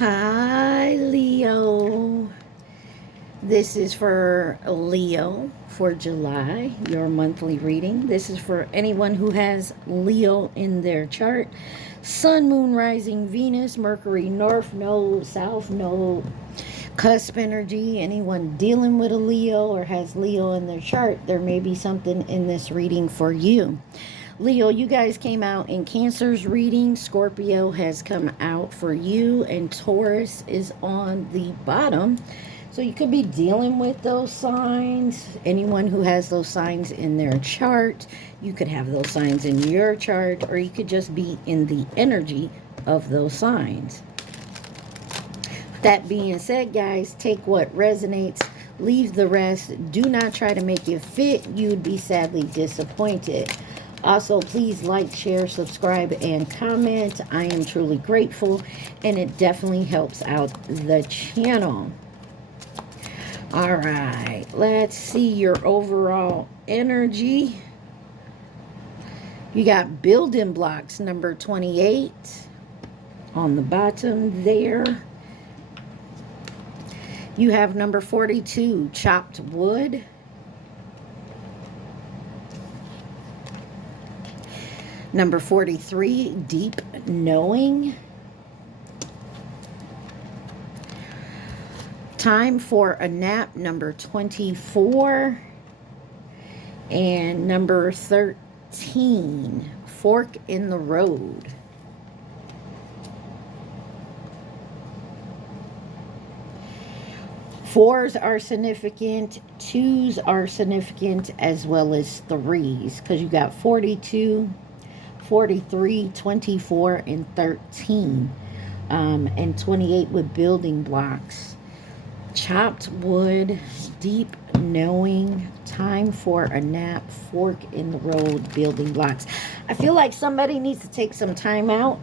Hi, Leo. This is for Leo for July, your monthly reading. This is for anyone who has Leo in their chart. Sun, Moon, Rising, Venus, Mercury, North Node, South Node, cusp energy. Anyone dealing with a Leo or has Leo in their chart, there may be something in this reading for you. Leo, you guys came out in Cancer's reading. Scorpio has come out for you, and Taurus is on the bottom. So you could be dealing with those signs. Anyone who has those signs in their chart, you could have those signs in your chart, or you could just be in the energy of those signs. That being said, guys, take what resonates, leave the rest. Do not try to make it fit. You'd be sadly disappointed. Also, please like, share, subscribe, and comment. I am truly grateful, and it definitely helps out the channel. All right, let's see your overall energy. You got building blocks number 28 on the bottom there. You have number 42, chopped wood. Number 43, deep knowing. Time for a nap, number 24. And number 13, fork in the road. Fours are significant, twos are significant, as well as threes, because you got 42, 43, 24, and 13, and 28 with building blocks. Chopped wood, deep knowing, time for a nap, fork in the road, building blocks. I feel like somebody needs to take some time out.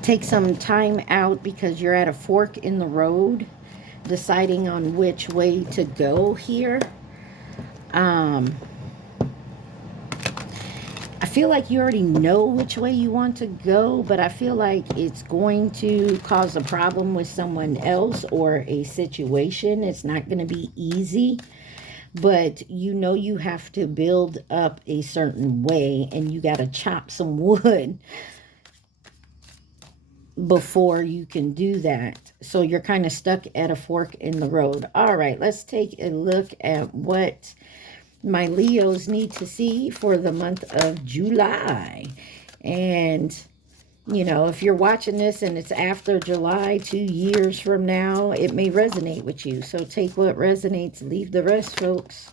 Take some time out because you're at a fork in the road, deciding on which way to go here. I feel like you already know which way you want to go, but I feel like it's going to cause a problem with someone else or a situation. It's not going to be easy, but you know you have to build up a certain way, and you got to chop some wood before you can do that. So you're kind of stuck at a fork in the road. All right, let's take a look at what my Leos need to see for the month of July. And, you know, if you're watching this and it's after July, 2 years from now, it may resonate with you. So take what resonates, leave the rest, folks.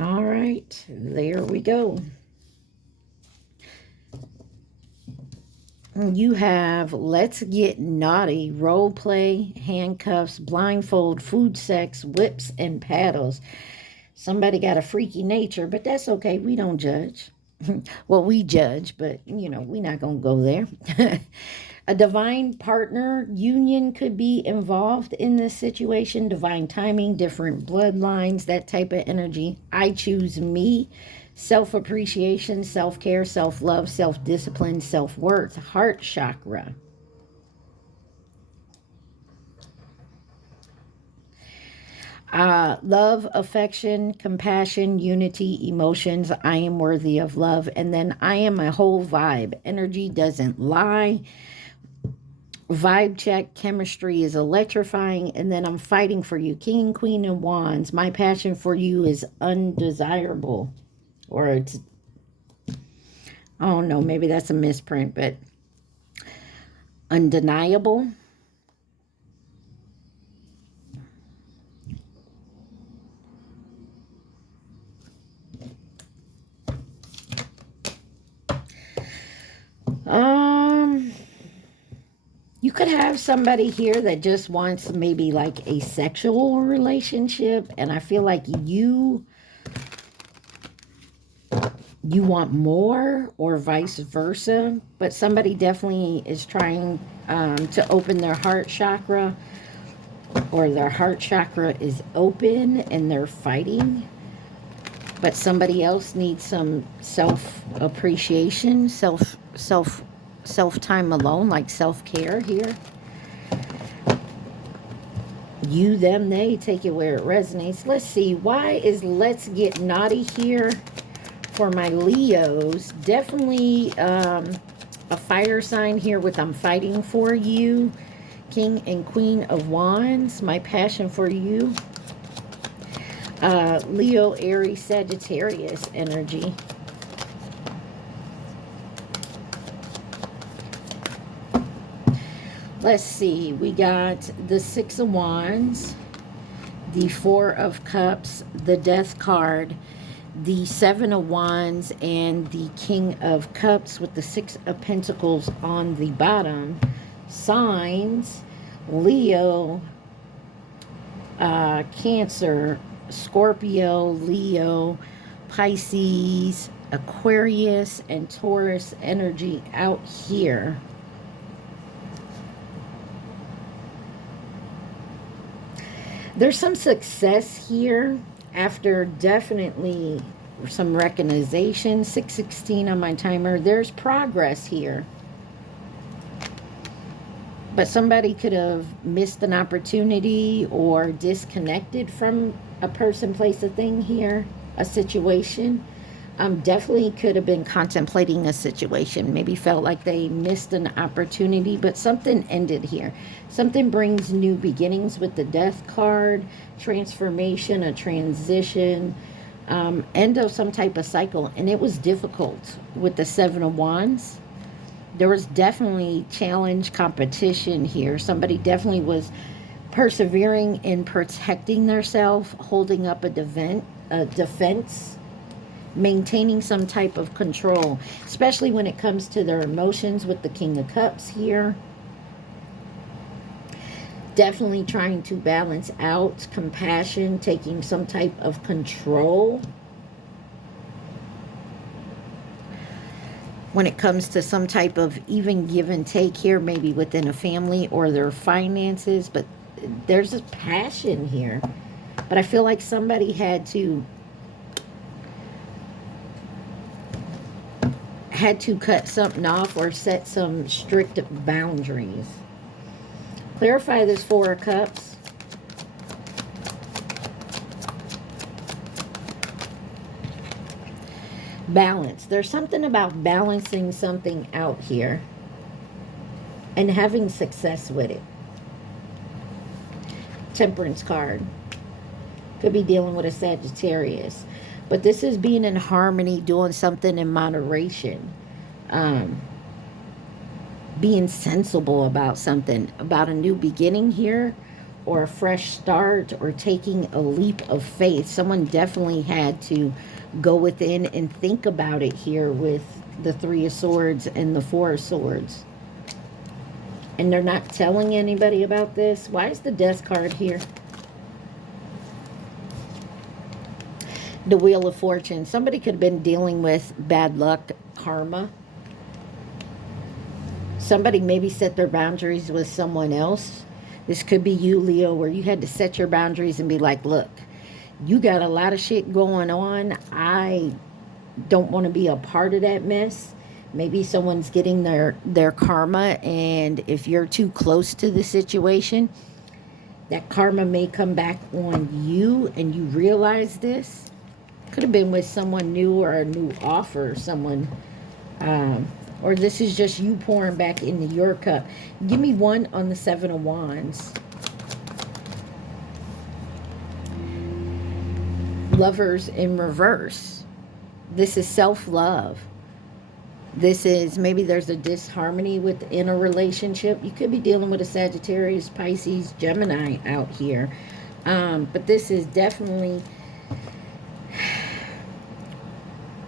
All right, there we go. You have let's get naughty, role play, handcuffs, blindfold, food sex, whips, and paddles. Somebody got a freaky nature, but that's okay. We don't judge. Well, we judge, but, you know, we're not going to go there. A divine partner union could be involved in this situation. Divine timing, different bloodlines, that type of energy. I choose me. Self-appreciation, self-care, self-love, self-discipline, self-worth, heart chakra. Love, affection, compassion, unity, emotions. I am worthy of love. And then I am a whole vibe. Energy doesn't lie. Vibe check. Chemistry is electrifying. And then I'm fighting for you. King, Queen, and Wands. My passion for you is undesirable. Or it's, I don't know, maybe that's a misprint, but undeniable. You could have somebody here that just wants maybe like a sexual relationship, and I feel like you want more, or vice versa, but somebody definitely is trying to open their heart chakra, or their heart chakra is open and they're fighting. But somebody else needs some self-appreciation, self time alone, like self-care here. You, them, they, take it where it resonates. Let's see, why is let's get naughty here for my Leos? Definitely a fire sign here with I'm fighting for you. King and Queen of Wands, my passion for you. Leo, Aries, Sagittarius energy. Let's see, we got the Six of Wands, the Four of Cups, the Death card, the Seven of Wands, and the King of Cups with the Six of Pentacles on the bottom. Signs, Leo, Cancer, Scorpio, Leo, Pisces, Aquarius, and Taurus energy out here. There's some success here after definitely some recognition. 6:16 on my timer. There's progress here. But somebody could have missed an opportunity or disconnected from a person, place, a thing here, a situation. Definitely could have been contemplating a situation. Maybe felt like they missed an opportunity, but something ended here. Something brings new beginnings with the Death card, transformation, a transition, end of some type of cycle. And it was difficult with the Seven of Wands. There was definitely challenge, competition here. Somebody definitely was persevering in protecting themselves, holding up a defense, maintaining some type of control, especially when it comes to their emotions with the King of Cups here. Definitely trying to balance out compassion, taking some type of control. When it comes to some type of even give and take here, maybe within a family or their finances, but there's a passion here. But I feel like somebody had to cut something off or set some strict boundaries. Clarify this Four of Cups. Balance. There's something about balancing something out here and having success with it. Temperance card. Could be dealing with a Sagittarius. But this is being in harmony, doing something in moderation. Being sensible about something, about a new beginning here, or a fresh start, or taking a leap of faith. Someone definitely had to go within and think about it here with the Three of Swords and the Four of Swords. And they're not telling anybody about this. Why is the Death card here? The Wheel of Fortune. Somebody could have been dealing with bad luck, karma. Somebody maybe set their boundaries with someone else. This could be you, Leo, where you had to set your boundaries and be like, look, you got a lot of shit going on. I don't want to be a part of that mess. Maybe someone's getting their karma, and if you're too close to the situation, that karma may come back on you, and you realize this. Could have been with someone new or a new offer, someone, or this is just you pouring back into your cup. Give me one on the Seven of Wands. Lovers in reverse. This is self-love. This is, maybe there's a disharmony within a relationship. You could be dealing with a Sagittarius, Pisces, Gemini out here. But this is definitely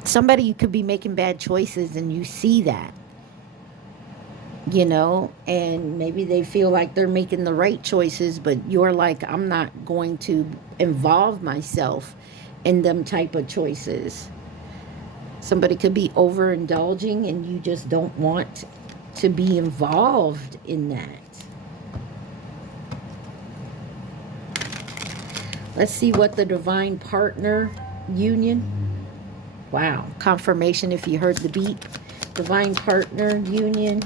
somebody could be making bad choices, and you see that, you know, and maybe they feel like they're making the right choices, but you're like, I'm not going to involve myself in them type of choices. Somebody could be overindulging, and you just don't want to be involved in that. Let's see what the divine partner union. Wow. Confirmation if you heard the beep. Divine partner union.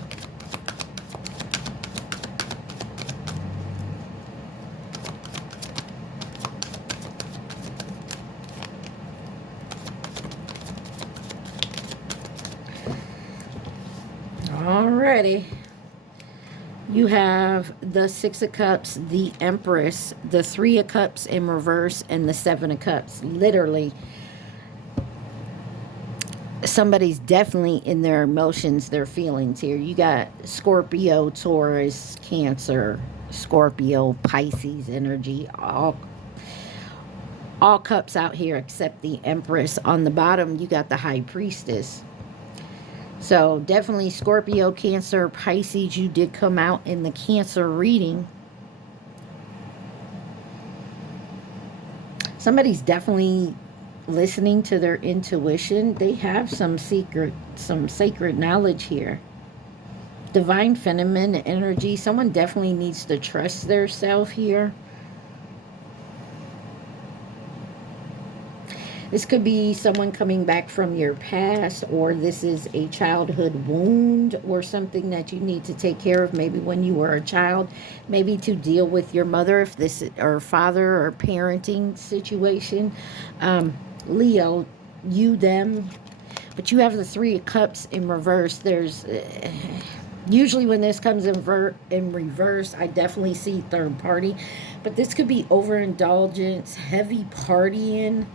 Alrighty. You have the Six of Cups, the Empress, the Three of Cups in reverse, and the Seven of Cups. Literally, somebody's definitely in their emotions, their feelings here. You got Scorpio, Taurus, Cancer, Scorpio, Pisces energy. All cups out here except the Empress. On the bottom, you got the High Priestess. So definitely Scorpio, Cancer, Pisces, you did come out in the Cancer reading. Somebody's definitely listening to their intuition. They have some sacred knowledge here. Divine feminine energy. Someone definitely needs to trust their self here. This could be someone coming back from your past, or this is a childhood wound or something that you need to take care of, maybe when you were a child, maybe to deal with your mother, if this is, or father, or parenting situation. Leo, you, them. But you have the Three of Cups in reverse. There's usually when this comes in reverse, I definitely see third party. But this could be overindulgence, heavy partying.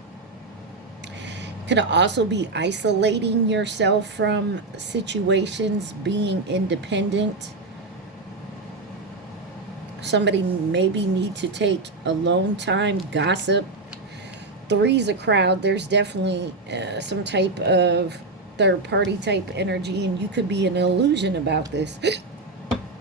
Could also be isolating yourself from situations, being independent. Somebody maybe need to take alone time, gossip. Three's a crowd. There's definitely some type of third party type energy, and you could be an illusion about this.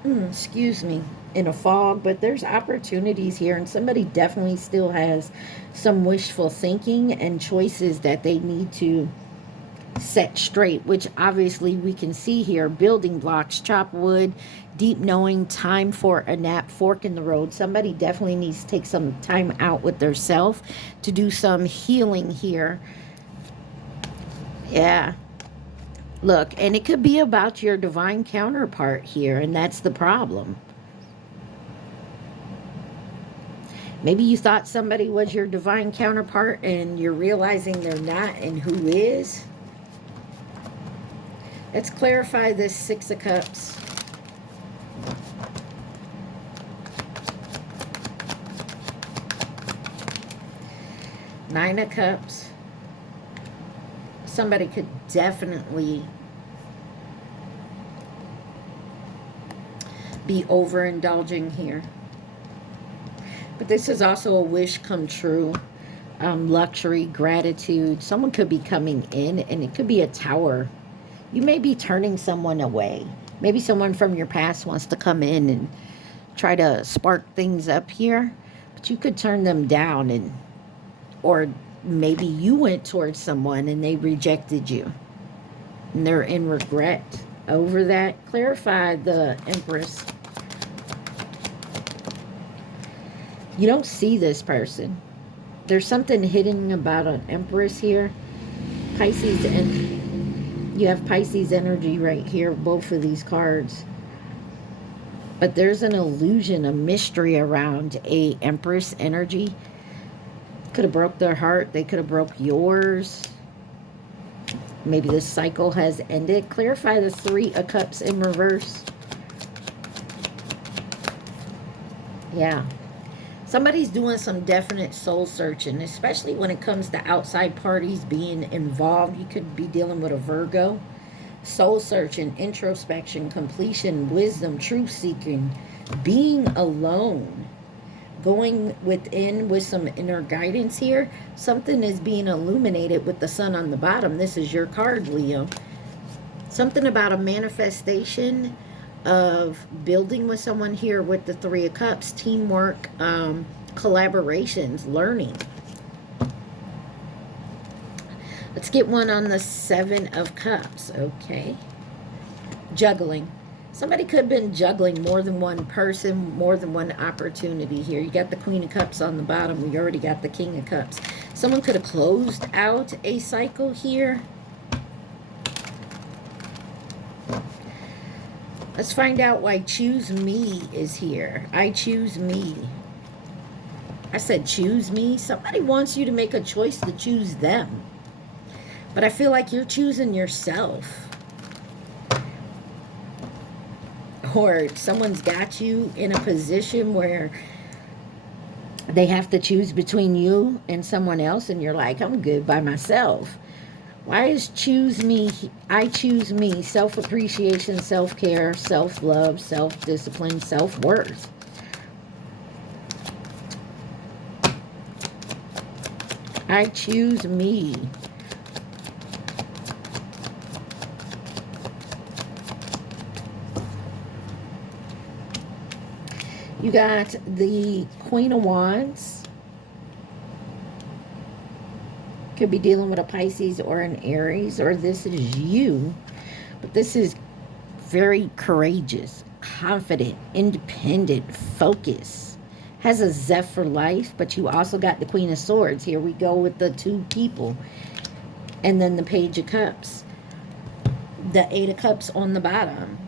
Excuse me, in a fog, but there's opportunities here, and somebody definitely still has some wishful thinking and choices that they need to set straight, which obviously we can see here. Building blocks, chop wood, deep knowing, time for a nap, fork in the road. Somebody definitely needs to take some time out with their self to do some healing here. Yeah. Look, and it could be about your divine counterpart here, and that's the problem. Maybe you thought somebody was your divine counterpart and you're realizing they're not, and who is? Let's clarify this Six of Cups. Nine of Cups. Somebody could definitely be overindulging here. But this is also a wish come true. Luxury, gratitude. Someone could be coming in, and it could be a tower. You may be turning someone away. Maybe someone from your past wants to come in and try to spark things up here. But you could turn them down, and or maybe you went towards someone and they rejected you. And they're in regret over that. Clarify the Empress. You don't see this person. There's something hidden about an Empress here. Pisces, and you have Pisces energy right here, both of these cards. But there's an illusion, a mystery around a Empress energy. Could have broke their heart. They could have broke yours. Maybe this cycle has ended. Clarify the Three of Cups in reverse. Yeah. Somebody's doing some definite soul searching, especially when it comes to outside parties being involved. You could be dealing with a Virgo. Soul searching, introspection, completion, wisdom, truth seeking, being alone. Going within with some inner guidance here. Something is being illuminated with the sun on the bottom. This is your card, Leo. Something about a manifestation of building with someone here with the Three of Cups. Teamwork, collaborations, learning. Let's get one on the Seven of Cups. Okay. Juggling. Somebody could have been juggling more than one person, more than one opportunity here. You got the Queen of Cups on the bottom. We already got the King of Cups. Someone could have closed out a cycle here. Let's find out why choose me is here. I choose me. I said choose me. Somebody wants you to make a choice to choose them. But I feel like you're choosing yourself. Or someone's got you in a position where they have to choose between you and someone else, and you're like, I'm good by myself. Why is choose me? I choose me. Self-appreciation, self-care, self-love, self-discipline, self-worth. I choose me. You got the Queen of Wands. Could be dealing with a Pisces or an Aries, or this is you. But this is very courageous, confident, independent, focused. Has a zest for life, but you also got the Queen of Swords. Here we go with the two people. And then the Page of Cups. The Eight of Cups on the bottom.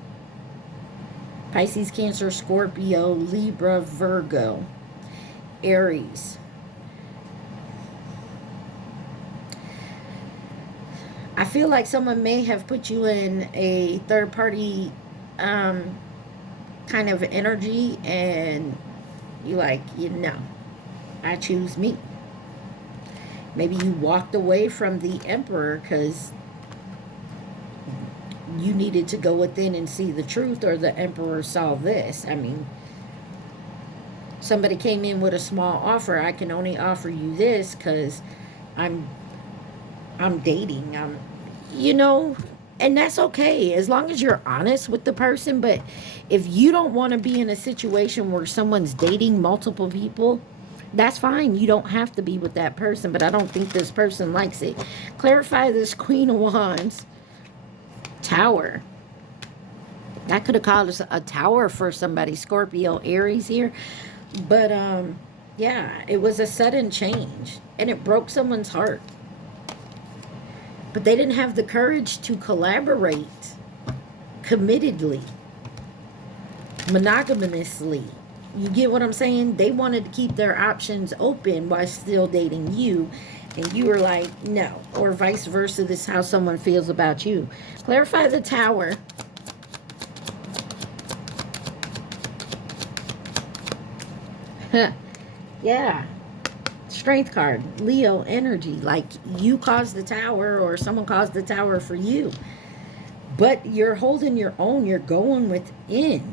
Pisces, Cancer, Scorpio, Libra, Virgo, Aries. I feel like someone may have put you in a third-party kind of energy, and you like, you know, I choose me. Maybe you walked away from the Emperor because you needed to go within and see the truth, or the Emperor saw this. I mean, somebody came in with a small offer. I can only offer you this because I'm dating. You know, and that's okay as long as you're honest with the person. But if you don't want to be in a situation where someone's dating multiple people, that's fine. You don't have to be with that person. But I don't think this person likes it. Clarify this Queen of Wands. Tower. That could have caused a tower for somebody. Scorpio, Aries here. But yeah, it was a sudden change, and it broke someone's heart. But they didn't have the courage to collaborate committedly, monogamously. You get what I'm saying? They wanted to keep their options open while still dating you. And you were like, no. Or vice versa. This is how someone feels about you. Clarify the Tower. Yeah. Strength card. Leo energy. Like you caused the Tower, or someone caused the Tower for you. But you're holding your own. You're going within.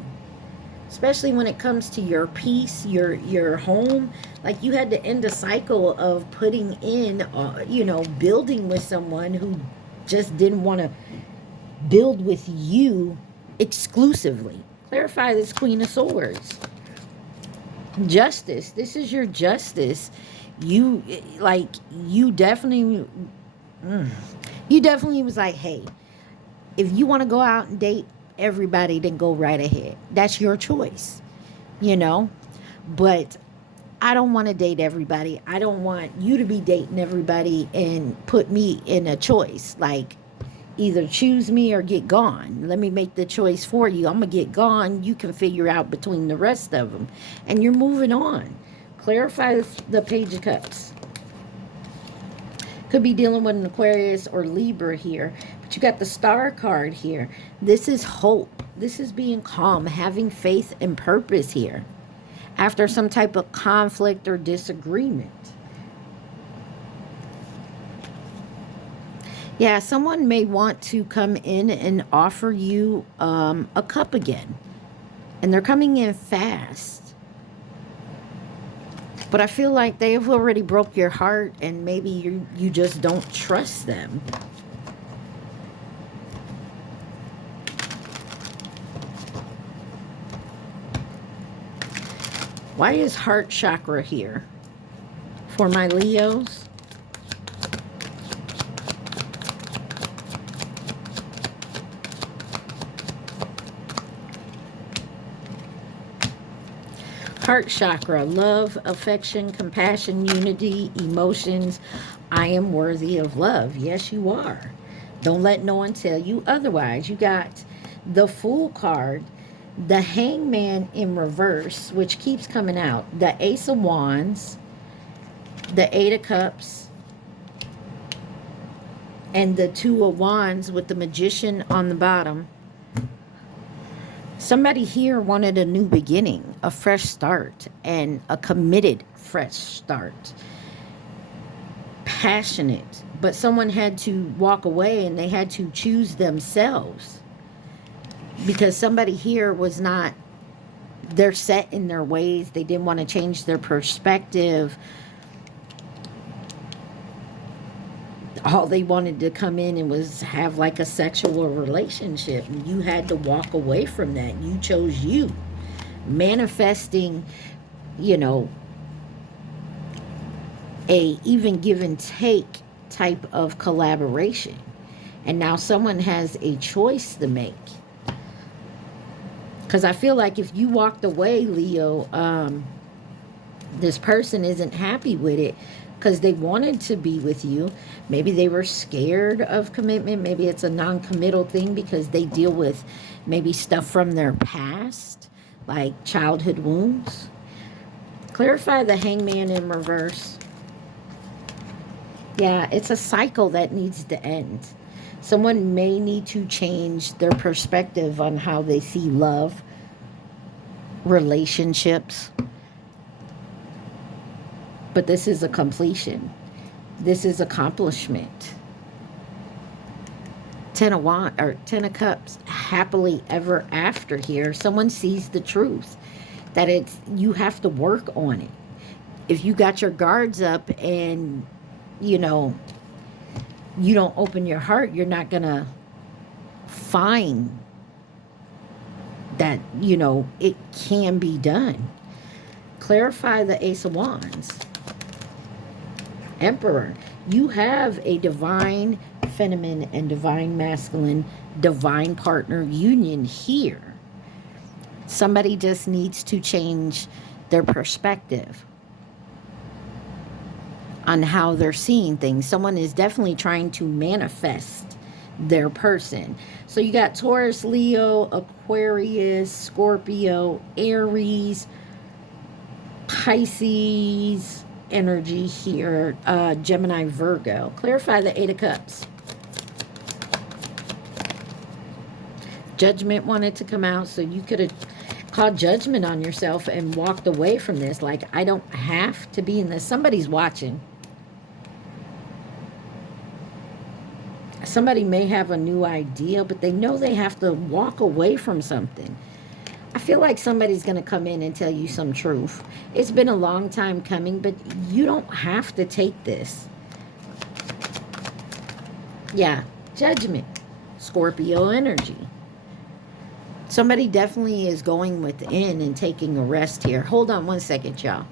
Especially when it comes to your peace, your home. Like you had to end a cycle of putting in, you know, building with someone who just didn't want to build with you exclusively. Clarify this Queen of Swords. Justice. This is your justice. You, like, you definitely was like, hey, if you want to go out and date everybody, then go right ahead. That's your choice, you know. But I don't want to date everybody. I don't want you to be dating everybody and put me in a choice. Like, either choose me or get gone. Let me make the choice for you. I'm going to get gone. You can figure out between the rest of them. And you're moving on. Clarify the Page of Cups. Could be dealing with an Aquarius or Libra here. But you got the Star card here. This is hope. This is being calm, having faith and purpose here. After some type of conflict or disagreement. Yeah, someone may want to come in and offer you a cup again. And they're coming in fast. But I feel like they have already broke your heart, and maybe you just don't trust them. Why is heart chakra here for my Leos? Heart chakra, love, affection, compassion, unity, emotions. I am worthy of love. Yes, you are. Don't let no one tell you otherwise. You got the Fool card, the Hangman in reverse, which keeps coming out, the Ace of Wands, the Eight of Cups, and the Two of Wands with the Magician on the bottom. Somebody here wanted a new beginning, a fresh start, and a committed fresh start. Passionate, but someone had to walk away and they had to choose themselves, because somebody here was not, they're set in their ways. They didn't want to change their perspective. All they wanted to come in and was have like a sexual relationship. You had to walk away from that. You chose you. Manifesting, you know, a even give and take type of collaboration. And now someone has a choice to make. Because I feel like if you walked away, Leo, this person isn't happy with it because they wanted to be with you. Maybe they were scared of commitment. Maybe it's a non-committal thing because they deal with maybe stuff from their past, like childhood wounds. Clarify the Hangman in reverse. Yeah, it's a cycle that needs to end. Someone may need to change their perspective on how they see love, relationships. But this is a completion. This is accomplishment. Ten of Cups, happily ever after here. Someone sees the truth that it's, you have to work on it. If you got your guards up and, you know, you don't open your heart, you're not gonna find that, you know, it can be done. Clarify the Ace of Wands. Emperor. You have a divine feminine and divine masculine, divine partner union here. Somebody just needs to change their perspective on how they're seeing things. Someone is definitely trying to manifest their person. So you got Taurus, Leo, Aquarius, Scorpio, Aries, Pisces energy here, Gemini, Virgo. Clarify the Eight of Cups. Judgment wanted to come out, so you could have called judgment on yourself and walked away from this. Like, I don't have to be in this. Somebody's watching. Somebody may have a new idea, but they know they have to walk away from something. I feel like somebody's going to come in and tell you some truth. It's been a long time coming, but you don't have to take this. Yeah, judgment. Scorpio energy. Somebody definitely is going within and taking a rest here. Hold on one second, y'all.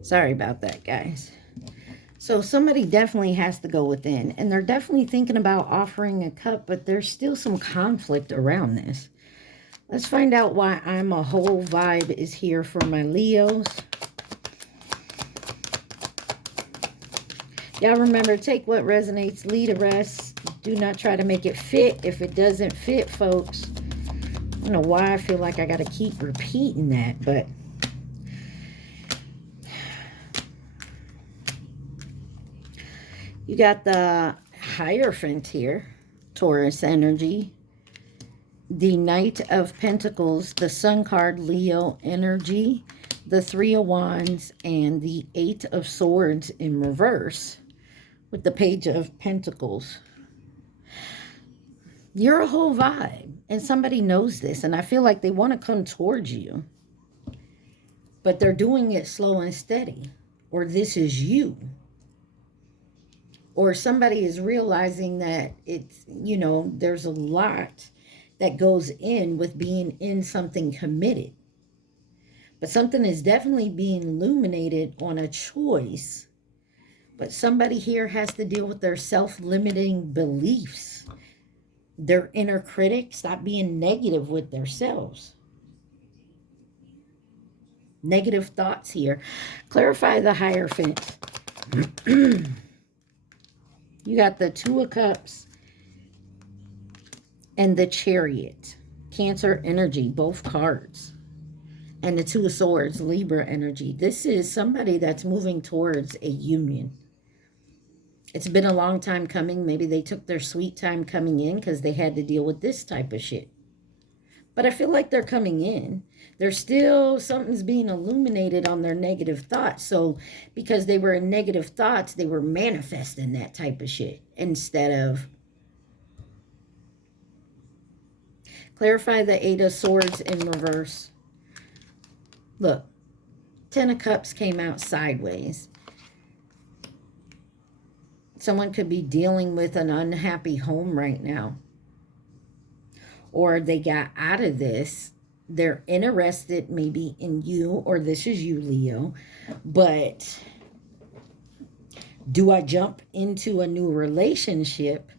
Sorry about that, guys. So somebody definitely has to go within, and they're definitely thinking about offering a cup, but there's still some conflict around this. Let's find out why I'm a whole vibe is here for my Leos. Y'all remember, take what resonates, leave the rest. Do not try to make it fit if it doesn't fit, folks. I don't know why I feel like I got to keep repeating that, but you got the Hierophant here, Taurus energy. The Knight of Pentacles, the Sun card, Leo energy, the Three of Wands, and the Eight of Swords in reverse with the Page of Pentacles. You're a whole vibe, and somebody knows this, and I feel like they want to come towards you, but they're doing it slow and steady, or this is you. Or somebody is realizing that it's, you know, there's a lot that goes in with being in something committed. But something is definitely being illuminated on a choice. But somebody here has to deal with their self-limiting beliefs. Their inner critic. Stop being negative with themselves. Negative thoughts here. Clarify the Hierophant. You got the Two of Cups and the Chariot. Cancer energy, both cards. And the Two of Swords, Libra energy. This is somebody that's moving towards a union. It's been a long time coming. Maybe they took their sweet time coming in because they had to deal with this type of shit. But I feel like they're coming in. There's still, something's being illuminated on their negative thoughts. So because they were in negative thoughts, they were manifesting that type of shit instead of. Clarify the Eight of Swords in reverse. Look, Ten of Cups came out sideways. Someone could be dealing with an unhappy home right now. Or they got out of this. They're interested maybe in you, or this is you, Leo. But do I jump into a new relationship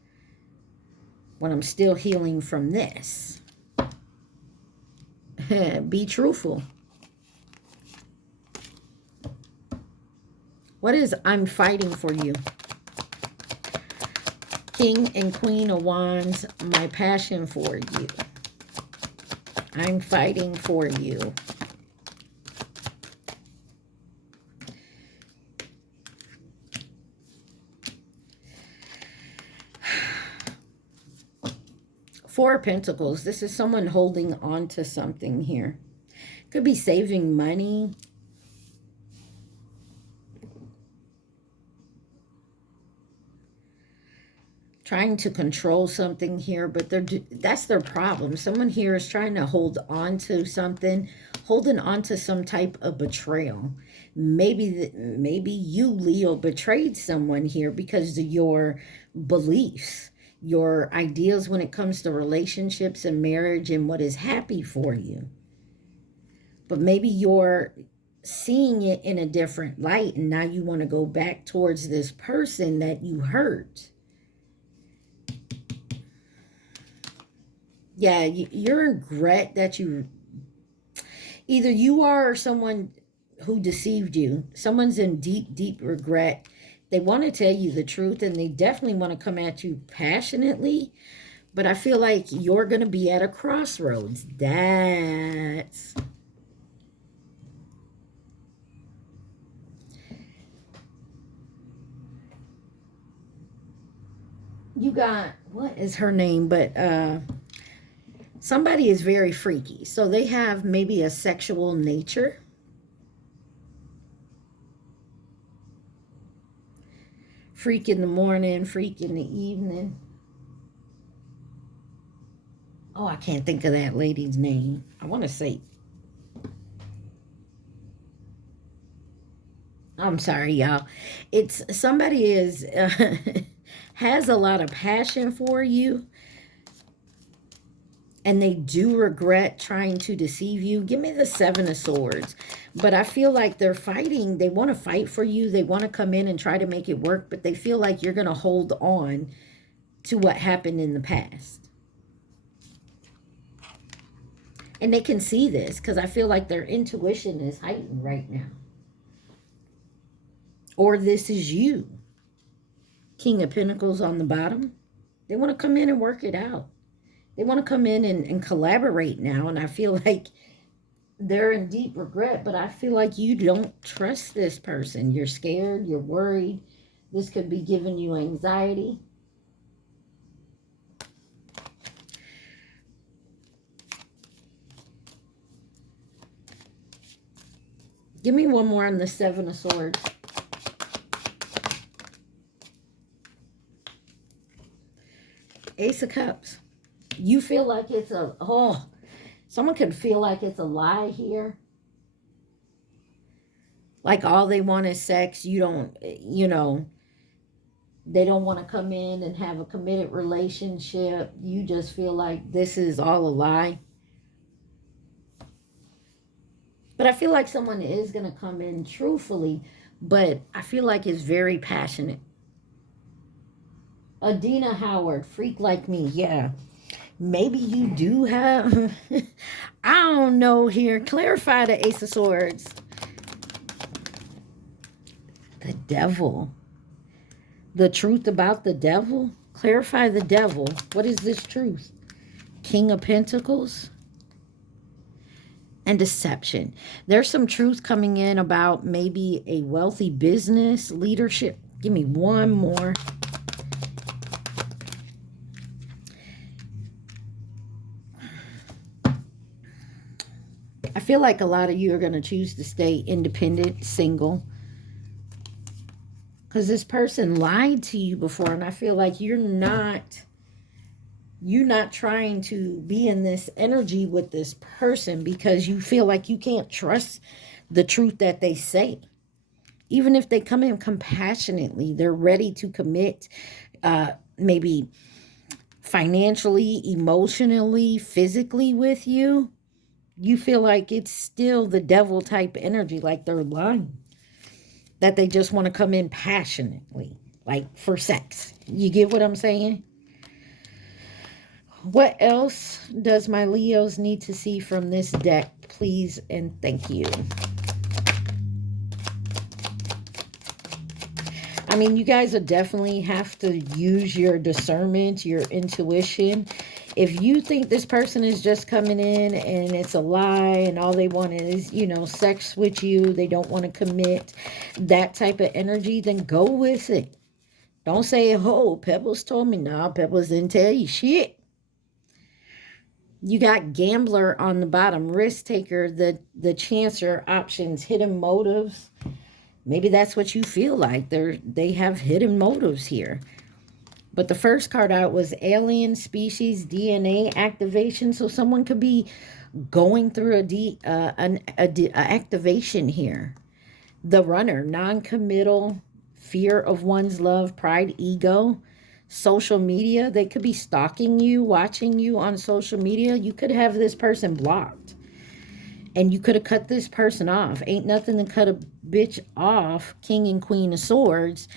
when I'm still healing from this? Be truthful. What is I'm fighting for you? King and Queen of Wands, my passion for you. I'm fighting for you. Four of Pentacles. This is someone holding on to something here. Could be saving money. Trying to control something here, but that's their problem. Someone here is trying to hold on to something, holding on to some type of betrayal. Maybe you, Leo, betrayed someone here because of your beliefs, your ideas when it comes to relationships and marriage and what is happy for you. But maybe you're seeing it in a different light, and now you want to go back towards this person that you hurt. Yeah, your regret that either you are or someone who deceived you. Someone's in deep, deep regret. They want to tell you the truth, and they definitely want to come at you passionately. But I feel like you're going to be at a crossroads. That's... You got... What is her name? But... somebody is very freaky. So they have maybe a sexual nature. Freak in the morning, freak in the evening. Oh, I can't think of that lady's name. I want to say... I'm sorry, y'all. It's somebody is has a lot of passion for you. And they do regret trying to deceive you. Give me the Seven of Swords. But I feel like they're fighting. They want to fight for you. They want to come in and try to make it work. But they feel like you're going to hold on to what happened in the past. And they can see this because I feel like their intuition is heightened right now. Or this is you. King of Pentacles on the bottom. They want to come in and work it out. They want to come in and collaborate now. And I feel like they're in deep regret. But I feel like you don't trust this person. You're scared. You're worried. This could be giving you anxiety. Give me one more on the Seven of Swords. Ace of Cups. You feel like it's a, someone could feel like it's a lie here. Like all they want is sex. You don't, they don't want to come in and have a committed relationship. You just feel like this is all a lie. But I feel like someone is going to come in truthfully, but I feel like it's very passionate. Adina Howard, freak like me, yeah. Maybe you do have, I don't know here. Clarify the Ace of Swords. The devil. The truth about the devil. Clarify the devil. What is this truth? King of Pentacles. And deception. There's some truth coming in about maybe a wealthy business leadership. Give me one more. I feel like a lot of you are going to choose to stay independent, single. Because this person lied to you before. And I feel like you're not trying to be in this energy with this person because you feel like you can't trust the truth that they say. Even if they come in compassionately, they're ready to commit, maybe financially, emotionally, physically with you. You feel like it's still the devil type energy, like they're lying. That they just want to come in passionately, like for sex. You get what I'm saying? What else does my Leos need to see from this deck, please and thank you? I mean, you guys will definitely have to use your discernment, your intuition. If you think this person is just coming in and it's a lie and all they want is, you know, sex with you, they don't want to commit, that type of energy, then go with it. Don't say, oh, Pebbles told me. No, Pebbles didn't tell you shit. You got gambler on the bottom, risk taker, the chancer, options, hidden motives. Maybe that's what you feel like. They have hidden motives here. But the first card out was alien species DNA activation. So someone could be going through an activation here. The runner, non-committal, fear of one's love, pride, ego. Social media, they could be stalking you, watching you on social media. You could have this person blocked. And you could have cut this person off. Ain't nothing to cut a bitch off. King and Queen of Swords.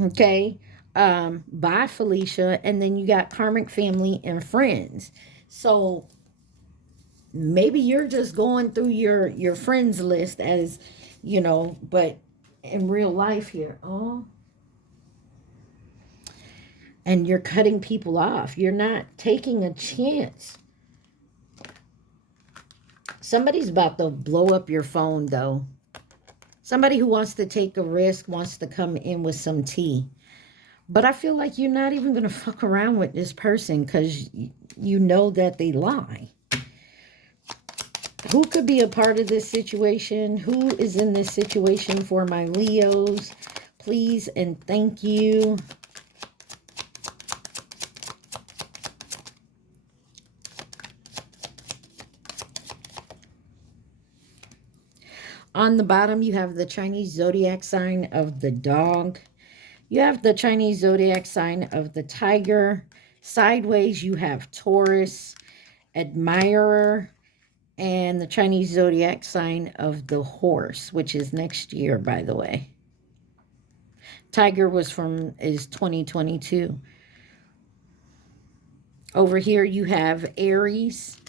Okay. Bye, Felicia. And then you got karmic family and friends. So maybe you're just going through your friends list as, you know, but in real life here. Oh. And you're cutting people off. You're not taking a chance. Somebody's about to blow up your phone, though. Somebody who wants to take a risk, wants to come in with some tea. But I feel like you're not even going to fuck around with this person because you know that they lie. Who could be a part of this situation? Who is in this situation for my Leos? Please and thank you. On the bottom, you have the Chinese zodiac sign of the dog. You have the Chinese zodiac sign of the tiger. Sideways, you have Taurus, admirer, and the Chinese zodiac sign of the horse, which is next year, by the way. Tiger is 2022. Over here, you have Aries,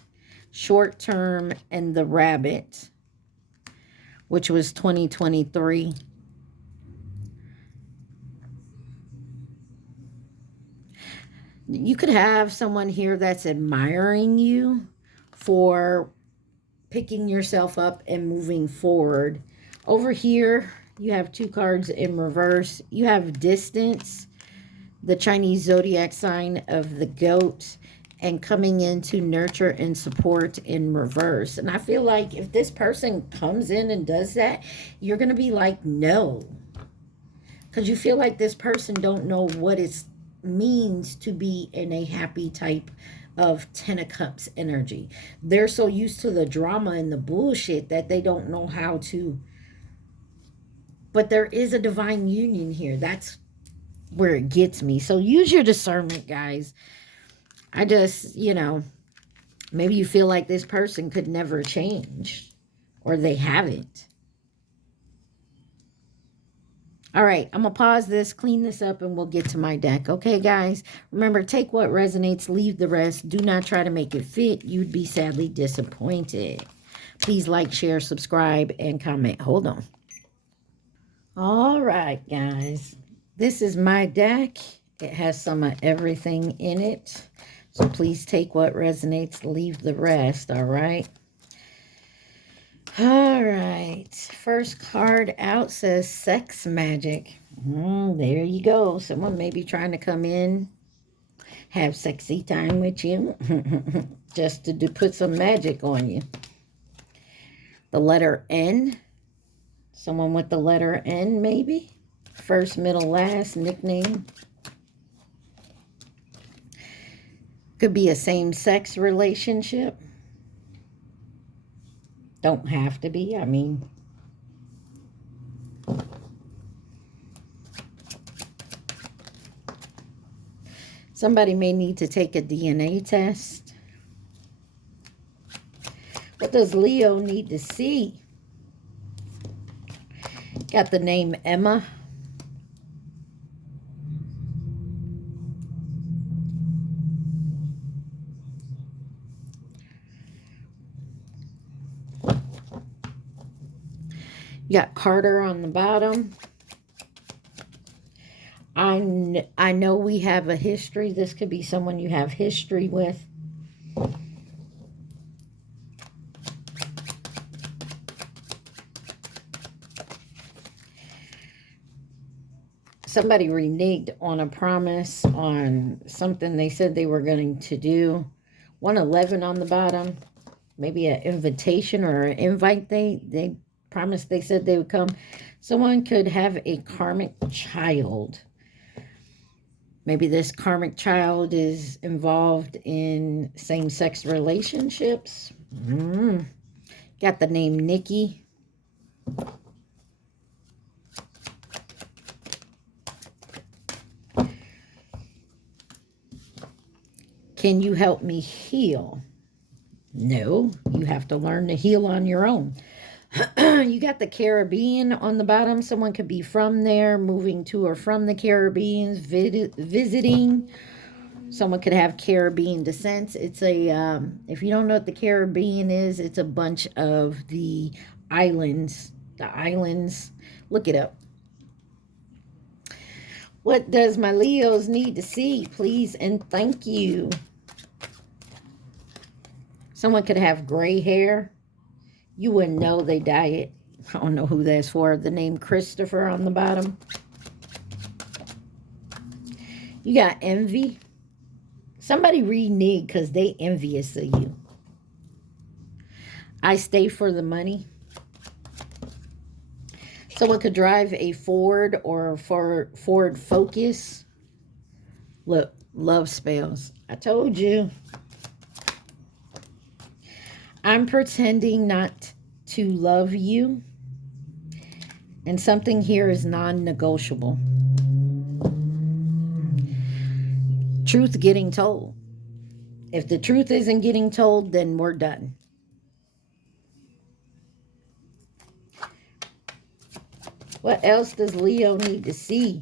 short term, and the rabbit, which was 2023. You could have someone here that's admiring you for picking yourself up and moving forward. Over here, you have two cards in reverse. You have distance, the Chinese zodiac sign of the goat, and coming in to nurture and support in reverse. And I feel like if this person comes in and does that, you're going to be like, no. Because you feel like this person don't know what it means to be in a happy type of Ten of Cups energy. They're so used to the drama and the bullshit that they don't know how to. But there is a divine union here. That's where it gets me. So use your discernment, guys. I just, you know, maybe you feel like this person could never change, or they haven't. All right, I'm going to pause this, clean this up, and we'll get to my deck. Okay, guys? Remember, take what resonates, leave the rest. Do not try to make it fit. You'd be sadly disappointed. Please like, share, subscribe, and comment. Hold on. All right, guys. This is my deck. It has some of everything in it. So please take what resonates, leave the rest, all right? All right. First card out says sex magic. There you go. Someone may be trying to come in, have sexy time with you, just to put some magic on you. The letter N. Someone with the letter N, maybe. First, middle, last, nickname. Could be a same-sex relationship. Don't have to be, I mean. Somebody may need to take a DNA test. What does Leo need to see? Got the name Emma. You got Carter on the bottom. I know we have a history. This could be someone you have history with. Somebody reneged on a promise, on something they said they were going to do. 111 on the bottom. Maybe an invitation or an invite they promised, they said they would come. Someone could have a karmic child. Maybe this karmic child is involved in same-sex relationships. Got the name Nikki. Can you help me heal? No, you have to learn to heal on your own. You got the Caribbean on the bottom. Someone could be from there, moving to or from the Caribbean, visiting. Someone could have Caribbean descent. It's a, if you don't know what the Caribbean is, it's a bunch of the islands. The islands. Look it up. What does my Leos need to see? Please and thank you. Someone could have gray hair. You wouldn't know, they dye it. I don't know who that's for. The name Christopher on the bottom. You got envy. Somebody renege because they envious of you. I stay for the money. Someone could drive a Ford or Ford Focus. Look, love spells. I told you. I'm pretending not to love you. And something here is non-negotiable. Truth getting told. If the truth isn't getting told, then we're done. What else does Leo need to see?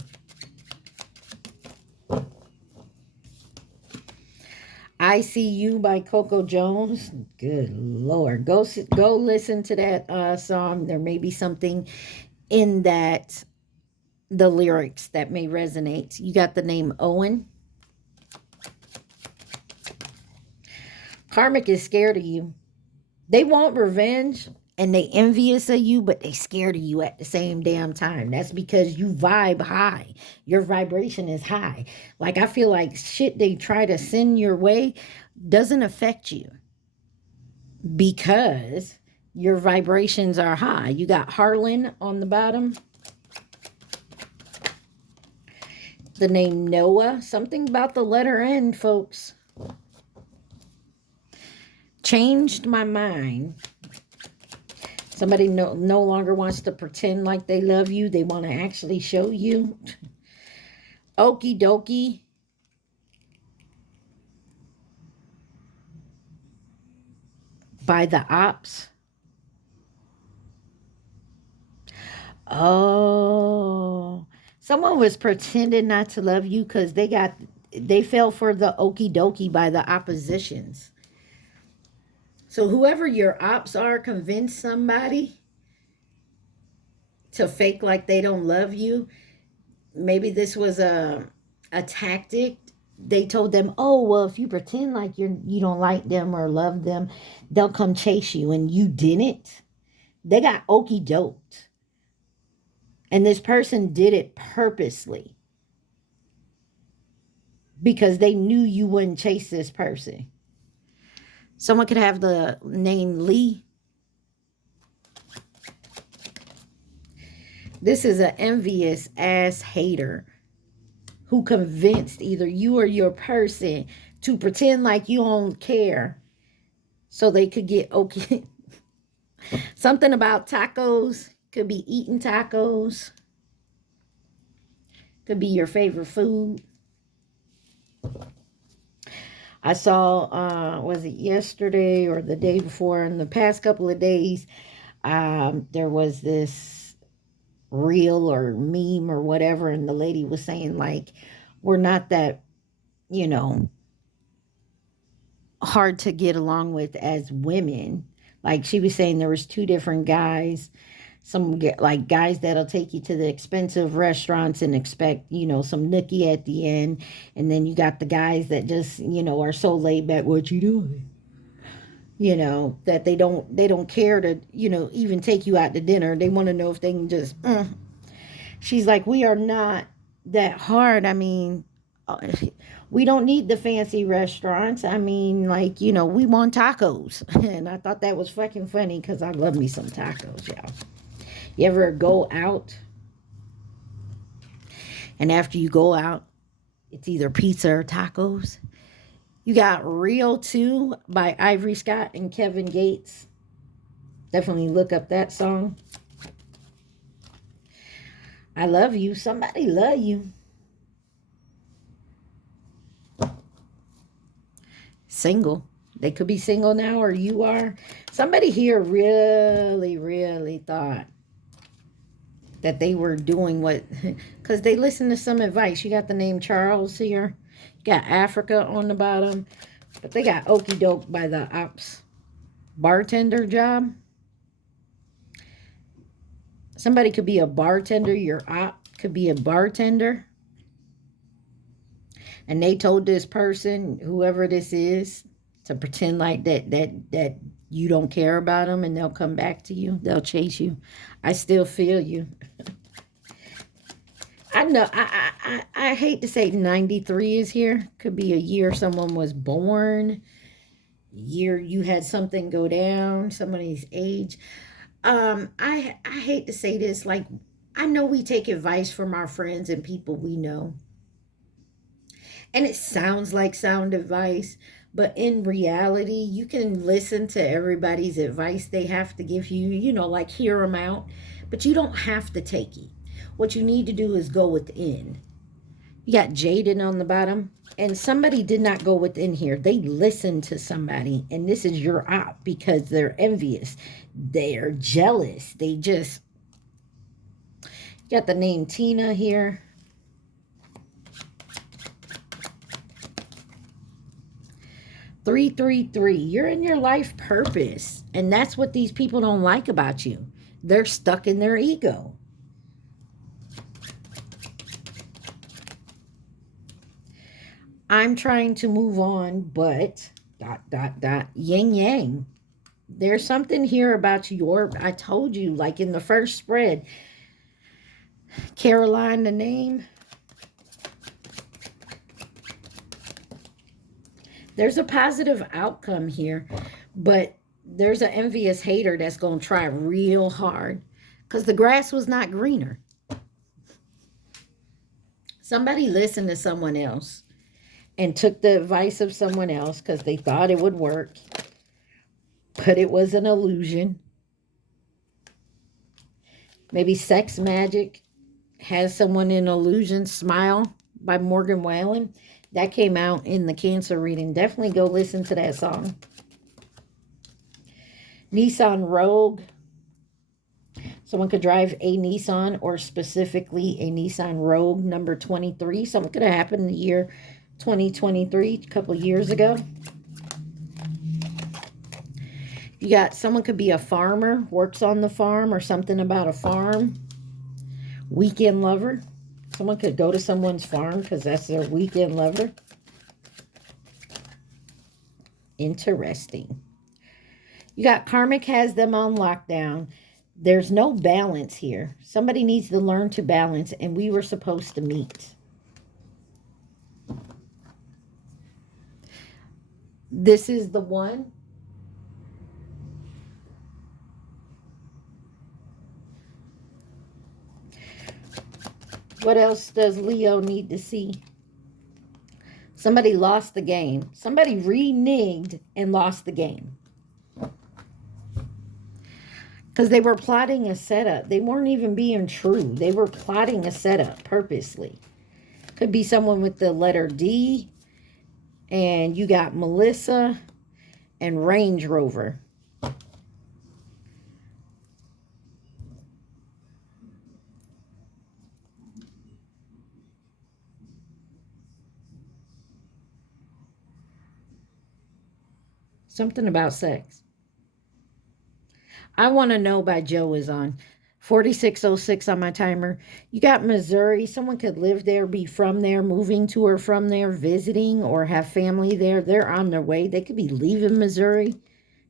I See You by Coco Jones. Good Lord. Go listen to that song. There may be something in that, the lyrics that may resonate. You got the name Owen. Karmic is scared of you. They want revenge and they envious of you, but they scared of you at the same damn time. That's because you vibe high. Your vibration is high. Like, I feel like shit they try to send your way doesn't affect you because your vibrations are high. You got Harlan on the bottom. The name Noah. Something about the letter N, folks. Changed my mind. Somebody no longer wants to pretend like they love you. They want to actually show you. Okie dokie. By the ops. Oh. Someone was pretending not to love you because they fell for the okie dokie by the oppositions. So whoever your ops are, convince somebody to fake like they don't love you. Maybe this was a tactic. They told them, oh, well, if you pretend like you don't like them or love them, they'll come chase you, and you didn't. They got okey doked. And this person did it purposely because they knew you wouldn't chase this person. Someone could have the name Lee. This is an envious ass hater who convinced either you or your person to pretend like you don't care so they could get okay. Something about tacos. Could be eating tacos. Could be your favorite food. I saw, was it yesterday or the day before, in the past couple of days, there was this reel or meme or whatever, and the lady was saying, like, we're not that, you know, hard to get along with as women. Like, she was saying there was two different guys. Some like guys that'll take you to the expensive restaurants and expect, you know, some nookie at the end. And then you got the guys that just, you know, are so laid back. What you doing? You know, that they don't care to, you know, even take you out to dinner. They want to know if they can just, She's like, we are not that hard. I mean, we don't need the fancy restaurants. I mean, like, you know, we want tacos. And I thought that was fucking funny because I love me some tacos, y'all. You ever go out and after you go out, it's either pizza or tacos? You got Real 2 by Ivory Scott and Kevin Gates. Definitely look up that song. I love you. Somebody love you. Single. They could be single now, or you are. Somebody here really, really thought that they were doing what, because they listened to some advice. You got the name Charles here. You got Africa on the bottom. But they got okey doke by the ops bartender job. Somebody could be a bartender. Your op could be a bartender. And they told this person, whoever this is, to pretend like that you don't care about them, and they'll come back to you. They'll chase you. I still feel you. I know. I hate to say 93 is here. Could be a year someone was born. Year you had something go down. Somebody's age. I hate to say this. Like, I know we take advice from our friends and people we know. And it sounds like sound advice, but in reality, you can listen to everybody's advice they have to give you, you know, like hear them out, but you don't have to take it. What you need to do is go within. You got Jaden on the bottom, and somebody did not go within here. They listened to somebody, and this is your op because they're envious. They're jealous. They just, you got the name Tina here. Three, 3. You're in your life purpose. And that's what these people don't like about you. They're stuck in their ego. I'm trying to move on, but ... yin yang. There's something here about your, I told you, like in the first spread, Caroline, the name. There's a positive outcome here, but there's an envious hater that's going to try real hard because the grass was not greener. Somebody listened to someone else and took the advice of someone else because they thought it would work, but it was an illusion. Maybe Sex Magic has someone in illusion. Smile by Morgan Wallen. That came out in the Cancer reading. Definitely go listen to that song. Nissan Rogue. Someone could drive a Nissan, or specifically a Nissan Rogue number 23. Something could have happened in the year 2023, a couple of years ago. You got someone could be a farmer, works on the farm, or something about a farm. Weekend lover. Someone could go to someone's farm because that's their weekend lover. Interesting. You got karmic has them on lockdown. There's no balance here. Somebody needs to learn to balance, and we were supposed to meet. This is the one. What else does Leo need to see? Somebody lost the game. Somebody reneged and lost the game. Because they were plotting a setup. They weren't even being true. They were plotting a setup purposely. Could be someone with the letter D. And you got Melissa and Range Rover. Something about sex. I Want to Know by Joe is on. 4606 on my timer. You got Missouri. Someone could live there, be from there, moving to or from there, visiting, or have family there. They're on their way. They could be leaving Missouri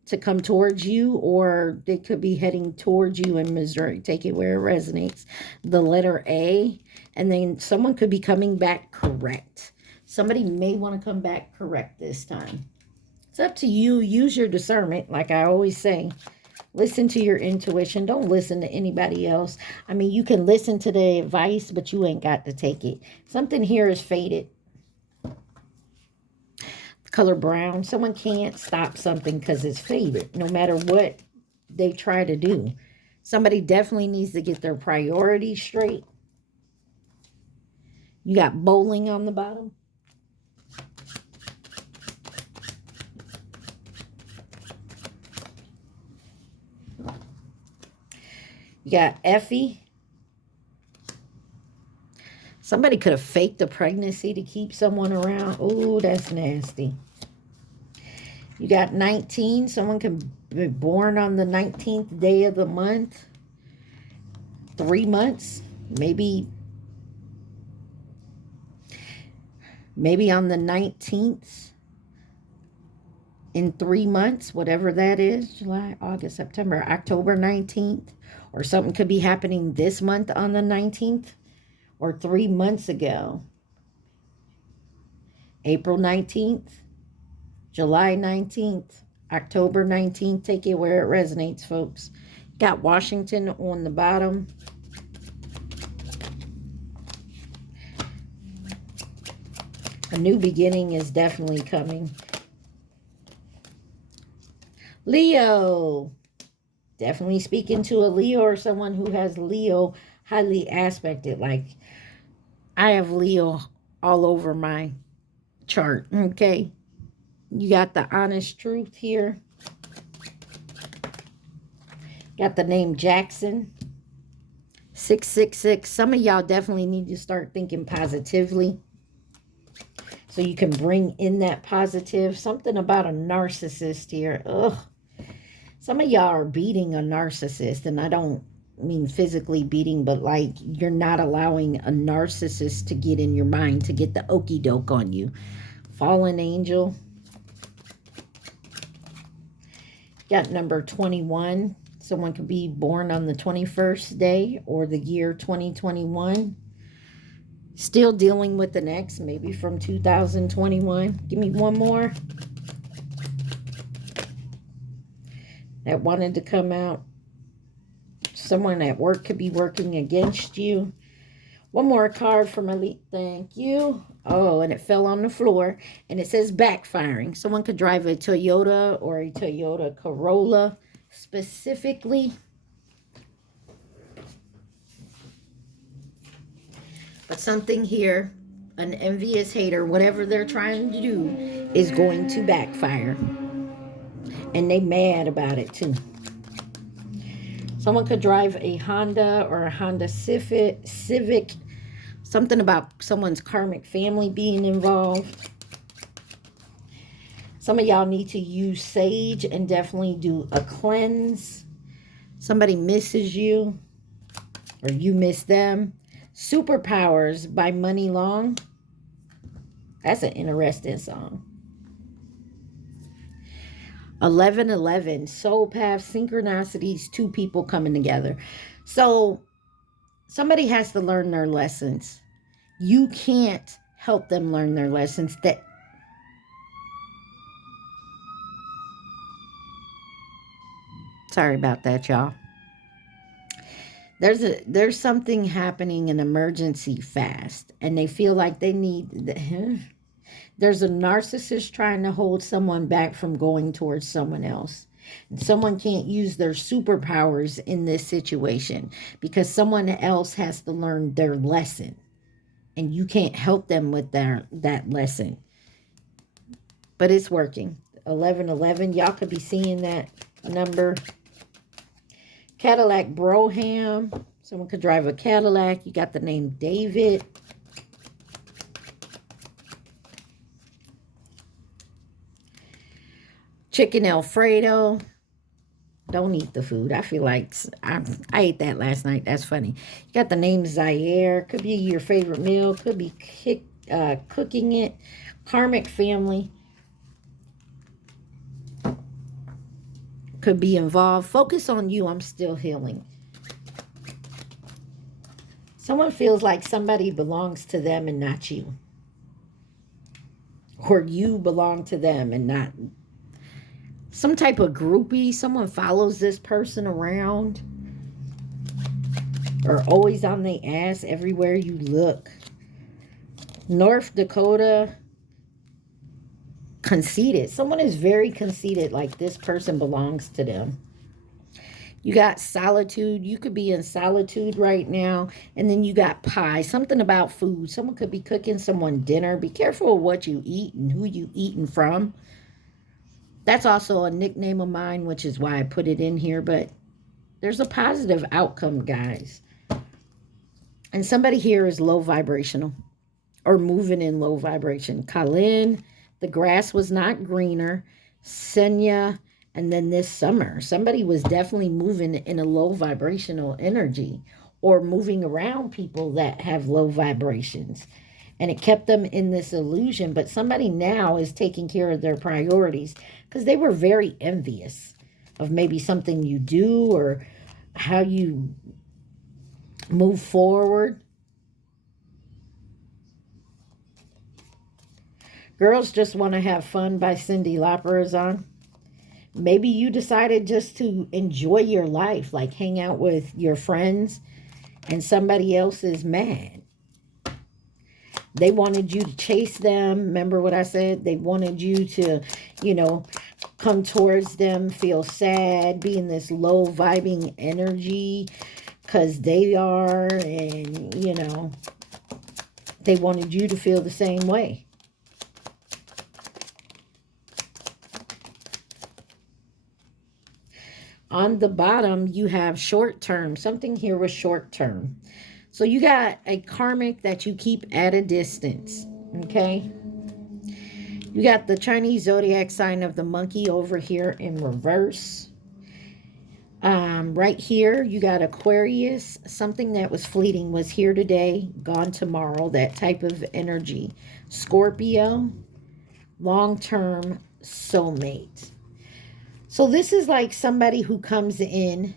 to come towards you, or they could be heading towards you in Missouri. Take it where it resonates. The letter A. And then someone could be coming back correct. Somebody may want to come back correct this time. It's up to you. Use your discernment, like I always say. Listen to your intuition. Don't listen to anybody else. I mean, you can listen to the advice, but you ain't got to take it. Something here is faded. The color brown. Someone can't stop something because it's faded, no matter what they try to do. Somebody definitely needs to get their priorities straight. You got bowling on the bottom. You got Effie. Somebody could have faked a pregnancy to keep someone around. Oh, that's nasty. You got 19. Someone can be born on the 19th day of the month. 3 months. Maybe on the 19th. In 3 months, whatever that is. July, August, September, October 19th. Or something could be happening this month on the 19th. Or 3 months ago. April 19th. July 19th. October 19th. Take it where it resonates, folks. Got Washington on the bottom. A new beginning is definitely coming. Leo. Definitely speaking to a Leo or someone who has Leo highly aspected. Like, I have Leo all over my chart, okay? You got the honest truth here. Got the name Jackson. 666. Some of y'all definitely need to start thinking positively. So you can bring in that positive. Something about a narcissist here. Ugh. Some of y'all are beating a narcissist. And I don't mean physically beating, but like you're not allowing a narcissist to get in your mind, to get the okie doke on you. Fallen angel. Got number 21. Someone could be born on the 21st day or the year 2021. Still dealing with an ex, maybe from 2021. Give me one more. That wanted to come out. Someone at work could be working against you. One more card from Elite. Thank you. Oh, and it fell on the floor. And it says backfiring. Someone could drive a Toyota or a Toyota Corolla specifically. But something here, an envious hater, whatever they're trying to do, is going to backfire. And they mad about it too. Someone could drive a Honda or a Honda Civic. Something about someone's karmic family being involved. Some of y'all need to use sage and definitely do a cleanse. Somebody misses you. or you miss them. Superpowers by Money Long. That's an interesting song. 1111, soul path, synchronicities, two people coming together. So somebody has to learn their lessons. You can't help them learn their lessons. Sorry about that, y'all. There's something happening, an emergency fast, and they feel like they need. There's a narcissist trying to hold someone back from going towards someone else. Someone can't use their superpowers in this situation because someone else has to learn their lesson, and you can't help them with that lesson. But it's working. 1111, y'all could be seeing that number. Cadillac Broham. Someone could drive a Cadillac. You got the name David. Chicken Alfredo. Don't eat the food. I feel like I ate that last night. That's funny. You got the name Zaire. Could be your favorite meal. Could be cooking it. Karmic family. Could be involved. Focus on you. I'm still healing. Someone feels like somebody belongs to them and not you. Or you belong to them and not some type of groupie. Someone follows this person around. Or always on the ass everywhere you look. North Dakota. Conceited. Someone is very conceited, like this person belongs to them. You got solitude. You could be in solitude right now. And then you got pie. Something about food. Someone could be cooking someone dinner. Be careful of what you eat and who you eating from. That's also a nickname of mine, which is why I put it in here. But there's a positive outcome, guys. And somebody here is low vibrational or moving in low vibration. Colin, the grass was not greener. Senya, and then this summer, somebody was definitely moving in a low vibrational energy or moving around people that have low vibrations. And it kept them in this illusion. But somebody now is taking care of their priorities because they were very envious of maybe something you do or how you move forward. Girls Just Want to Have Fun by Cyndi Lauper is on. Maybe you decided just to enjoy your life, like hang out with your friends, and somebody else is mad. They wanted you to chase them. Remember what I said? They wanted you to, come towards them, feel sad, be in this low vibing energy because they are, and, they wanted you to feel the same way. On the bottom, you have short term. Something here was short term. So you got a karmic that you keep at a distance. Okay. You got the Chinese zodiac sign of the monkey over here in reverse. Right here, you got Aquarius. Something that was fleeting was here today, gone tomorrow. That type of energy. Scorpio. Long-term soulmate. So this is like somebody who comes in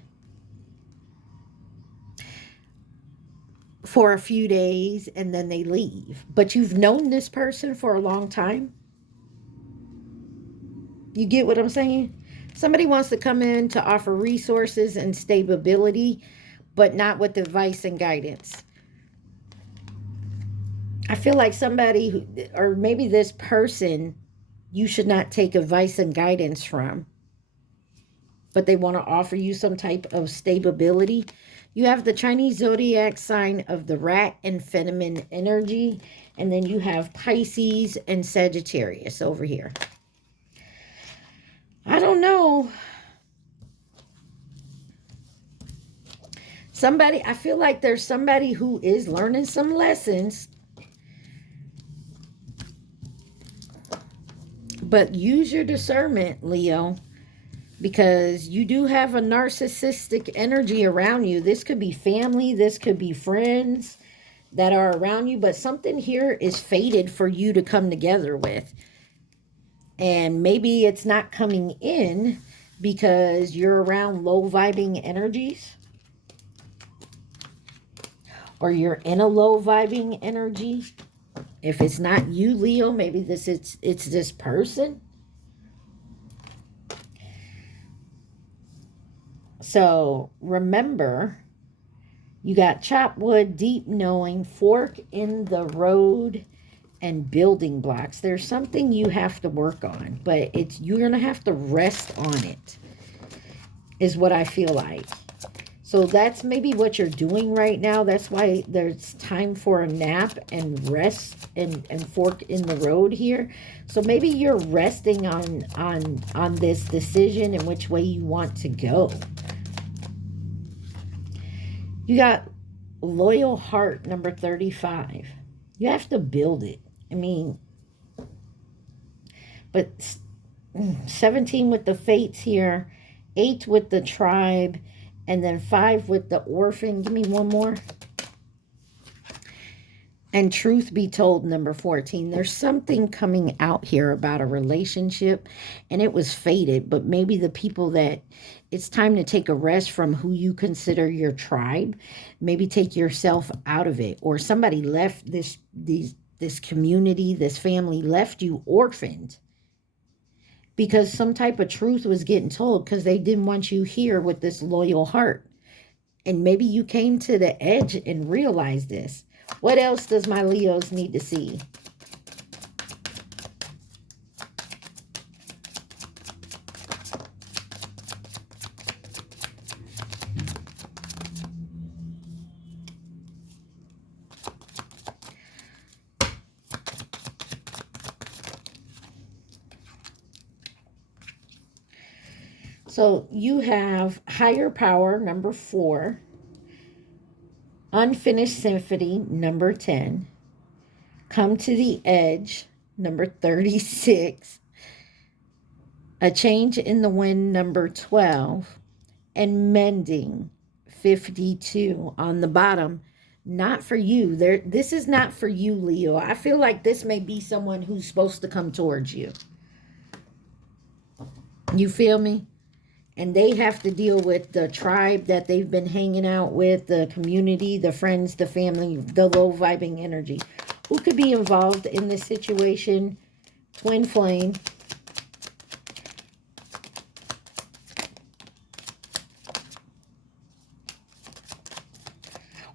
for a few days and then they leave. But you've known this person for a long time. You get what I'm saying? Somebody wants to come in to offer resources and stability, but not with advice and guidance. I feel like somebody who, or maybe this person, you should not take advice and guidance from. But they want to offer you some type of stability. You have the Chinese zodiac sign of the rat and feminine energy. And then you have Pisces and Sagittarius over here. I don't know. I feel like there's somebody who is learning some lessons. But use your discernment, Leo. because you do have a narcissistic energy around you. This could be family, this could be friends that are around you, but something here is fated for you to come together with. And maybe it's not coming in because you're around low vibing energies, or you're in a low vibing energy. If it's not you, Leo, maybe it's this person. So remember, you got chop wood, deep knowing, fork in the road, and building blocks. There's something you have to work on, but you're gonna have to rest on it, is what I feel like. So that's maybe what you're doing right now. That's why there's time for a nap and rest and fork in the road here. So maybe you're resting on this decision and which way you want to go. You got loyal heart, number 35. You have to build it. I mean, but 17 with the fates here, 8 with the tribe, and then 5 with the orphan. Give me one more. And truth be told, number 14. There's something coming out here about a relationship, and it was fated, but maybe the people that it's time to take a rest from who you consider your tribe. Maybe take yourself out of it, or somebody left this community, this family left you orphaned because some type of truth was getting told, because they didn't want you here with this loyal heart. And maybe you came to the edge and realized this. What else does my Leos need to see? So you have higher power, number 4. Unfinished symphony, number 10. Come to the edge, number 36. A change in the wind, number 12. And mending, 52 on the bottom. Not for you. This is not for you, Leo. I feel like this may be someone who's supposed to come towards you. You feel me? And they have to deal with the tribe that they've been hanging out with, the community, the friends, the family, the low vibing energy. Who could be involved in this situation? Twin flame.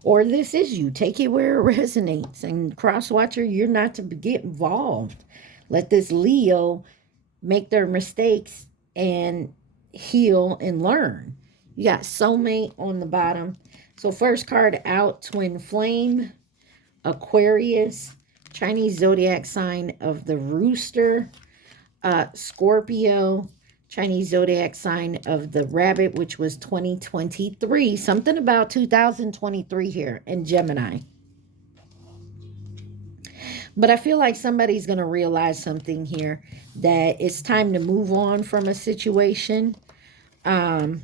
Or this is you. Take it where it resonates. And cross watcher, you're not to get involved. Let this Leo make their mistakes and heal and learn. You got soulmate on the bottom. So first card out, twin flame, Aquarius, Chinese zodiac sign of the rooster, Scorpio, Chinese zodiac sign of the rabbit, which was 2023. Something about 2023 here, and Gemini. But I feel like somebody's going to realize something here, that it's time to move on from a situation, that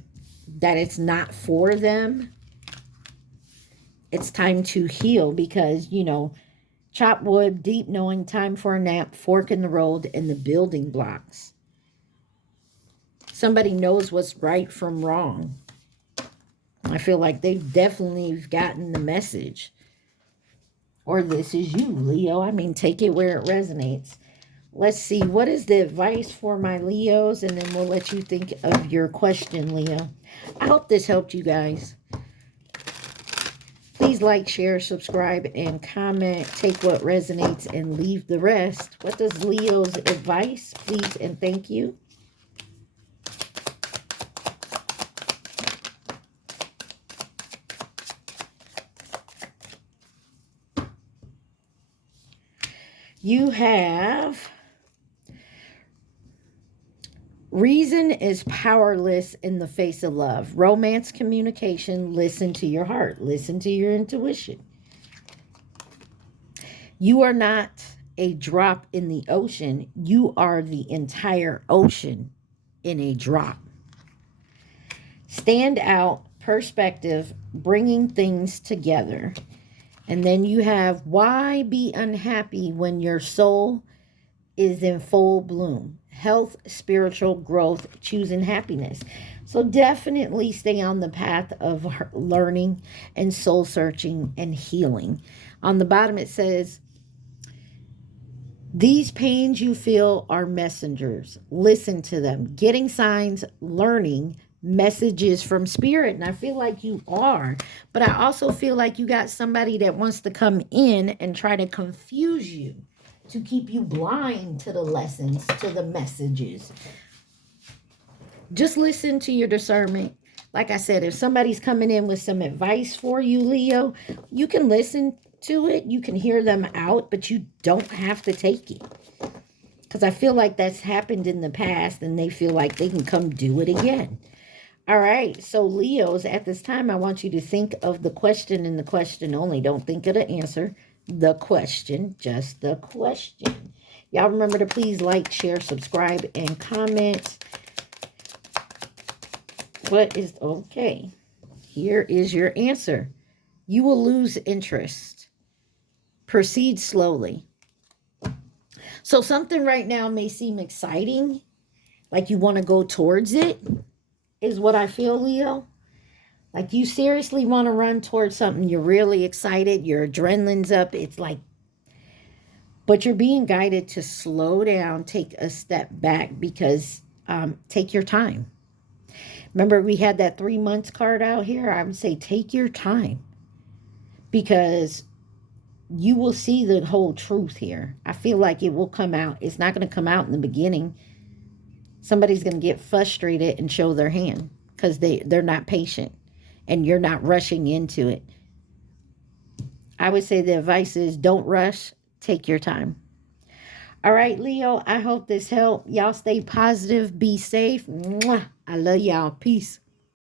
it's not for them. It's time to heal because, you know, chop wood, deep knowing, time for a nap, fork in the road, and the building blocks. Somebody knows what's right from wrong. I feel like they've definitely gotten the message. Or this is you, Leo. I mean, take it where it resonates. Let's see. What is the advice for my Leos? And then we'll let you think of your question, Leo. I hope this helped you guys. Please like, share, subscribe, and comment. Take what resonates and leave the rest. What does Leo's advice? Please and thank you. You have reason is powerless in the face of love. Romance, communication, listen to your heart. Listen to your intuition. You are not a drop in the ocean. You are the entire ocean in a drop. stand out, perspective, bringing things together. And then you have why be unhappy when your soul is in full bloom. Health, spiritual growth, choosing happiness. So definitely stay on the path of learning and soul searching and healing. On the bottom it says, these pains you feel are messengers. Listen to them. Getting signs, learning messages from spirit. And I feel like you are. But I also feel like you got somebody that wants to come in and try to confuse you, to keep you blind to the lessons, to the messages. Just listen to your discernment. Like I said, if somebody's coming in with some advice for you, Leo, you can listen to it. You can hear them out, but you don't have to take it. Because I feel like that's happened in the past and they feel like they can come do it again. All right. So Leos, at this time, I want you to think of the question and the question only. Don't think of the answer. The question, just the question. Y'all remember to please like, share, subscribe, and comment. Okay. Here is your answer. You will lose interest. Proceed slowly. So something right now may seem exciting, like you want to go towards it, is what I feel, Leo. Like you seriously want to run towards something. You're really excited. Your adrenaline's up. It's like, but you're being guided to slow down, take a step back, because take your time. Remember, we had that 3 months card out here. I would say take your time, because you will see the whole truth here. I feel like it will come out. It's not going to come out in the beginning. Somebody's going to get frustrated and show their hand because they're not patient and you're not rushing into it. I would say the advice is don't rush. Take your time. All right, Leo, I hope this helped. Y'all stay positive. Be safe. Mwah. I love y'all. Peace.